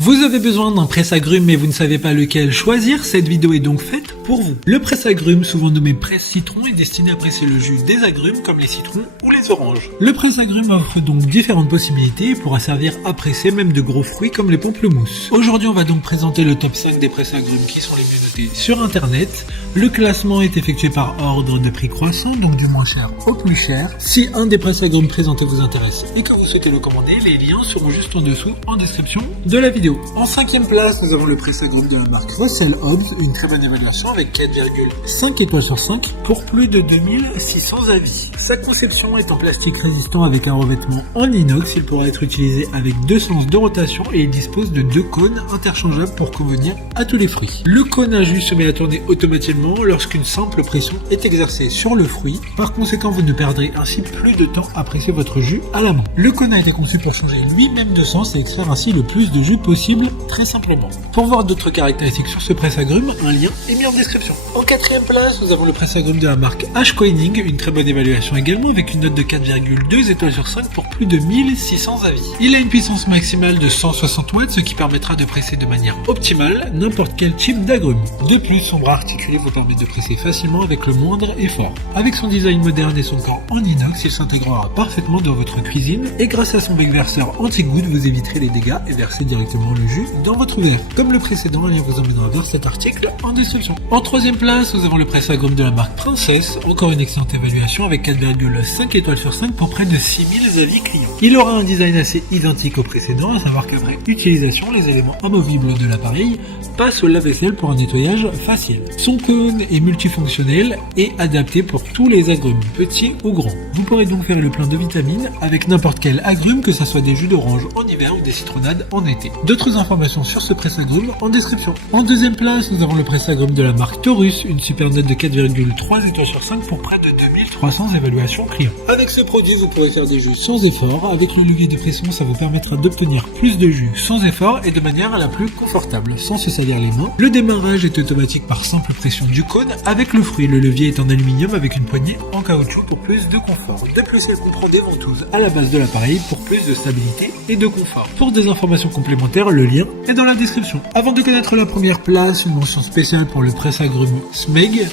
Vous avez besoin d'un presse-agrumes mais vous ne savez pas lequel choisir, cette vidéo est donc faite pour vous. Le presse-agrumes, souvent nommé presse-citron, est destiné à presser le jus des agrumes comme les citrons ou les oranges. Le presse-agrumes offre donc différentes possibilités et pourra servir à presser même de gros fruits comme les pamplemousses. Aujourd'hui on va donc présenter le top 5 des presse-agrumes qui sont les mieux notés sur internet. Le classement est effectué par ordre de prix croissant, donc du moins cher au plus cher. Si un des presse-agrumes présentés vous intéresse et que vous souhaitez le commander, les liens seront juste en dessous en description de la vidéo. En 5e place, nous avons le presse-agrumes de la marque Russell Hobbs, une très bonne évaluation avec 4,5 étoiles sur 5 pour plus de 2600 avis. Sa conception est en plastique résistant avec un revêtement en inox, il pourra être utilisé avec 2 sens de rotation et il dispose de 2 cônes interchangeables pour convenir à tous les fruits. Le cône à jus se met à tourner automatiquement lorsqu'une simple pression est exercée sur le fruit. Par conséquent, vous ne perdrez ainsi plus de temps à presser votre jus à la main. Le cône a été conçu pour changer lui-même de sens et extraire ainsi le plus de jus possible très simplement. Pour voir d'autres caractéristiques sur ce presse-agrumes, un lien est mis en description. En 4e place, nous avons le presse-agrumes de la marque H-Coining, une très bonne évaluation également avec une note de 4,2 étoiles sur 5 pour plus de 1600 avis. Il a une puissance maximale de 160 watts, ce qui permettra de presser de manière optimale n'importe quel type d'agrumes. De plus, son bras articulé vous permet de presser facilement avec le moindre effort. Avec son design moderne et son corps en inox, il s'intégrera parfaitement dans votre cuisine et grâce à son bec verseur anti-goutte, vous éviterez les dégâts et versez directement le jus dans votre verre. Comme le précédent, un lien vous emmènera vers cet article en description. En 3e place, nous avons le presse-agrumes de la marque Princess, encore une excellente évaluation avec 4,5 étoiles sur 5 pour près de 6000 avis clients. Il aura un design assez identique au précédent, à savoir qu'après utilisation, les éléments amovibles de l'appareil passent au lave-vaisselle pour un nettoyage facile. Son cône est multifonctionnel et adapté pour tous les agrumes, petits ou grands. Vous pourrez donc faire le plein de vitamines avec n'importe quel agrume, que ce soit des jus d'orange en hiver ou des citronnades en été. D'autres informations sur ce presse-agrumes en description. En 2e place, nous avons le presse-agrumes de la marque Taurus, une super note de 4,3 étoiles sur 5 pour près de 2300 évaluations clients. Avec ce produit, vous pourrez faire des jus sans effort. Avec le levier de pression, ça vous permettra d'obtenir plus de jus sans effort et de manière la plus confortable, sans se salir les mains. Le démarrage est automatique par simple pression du cône avec le fruit. Le levier est en aluminium avec une poignée en caoutchouc pour plus de confort. De plus, elle comprend des ventouses à la base de l'appareil pour plus de stabilité et de confort. Pour des informations complémentaires, le lien est dans la description. Avant de connaître la première place, une mention spéciale pour le presse-agrumes Smeg.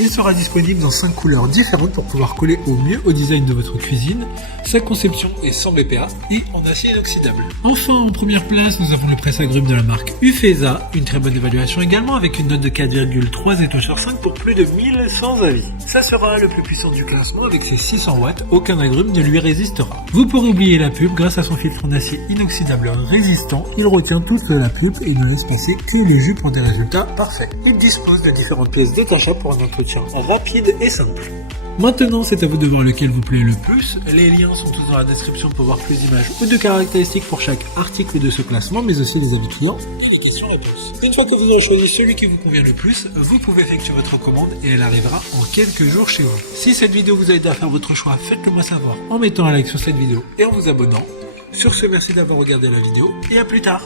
Il sera disponible dans 5 couleurs différentes pour pouvoir coller au mieux au design de votre cuisine. Sa conception est sans BPA et en acier inoxydable. Enfin, en première place, nous avons le presse-agrumes de la marque Ufesa, une très bonne évaluation également avec une note de 4,3 étoiles sur 5 pour plus de 1100 avis. Ça sera le plus puissant du classement avec ses 600 watts, aucun agrume ne lui résistera. Vous pourrez oublier la pulpe grâce à son filtre en acier inoxydable résistant, il retient toute la pulpe et ne laisse passer que le jus pour des résultats parfaits. Il dispose de différentes pièces détachables pour un entretien rapide et simple. Maintenant, c'est à vous de voir lequel vous plaît le plus. Les liens sont tous dans la description pour voir plus d'images ou de caractéristiques pour chaque article de ce classement, mais aussi les avis clients et les questions-réponses. Une fois que vous aurez choisi celui qui vous convient le plus, vous pouvez effectuer votre commande et elle arrivera en quelques jours chez vous. Si cette vidéo vous a aidé à faire votre choix, faites-le moi savoir en mettant un like sur cette vidéo et en vous abonnant. Sur ce, merci d'avoir regardé la vidéo et à plus tard.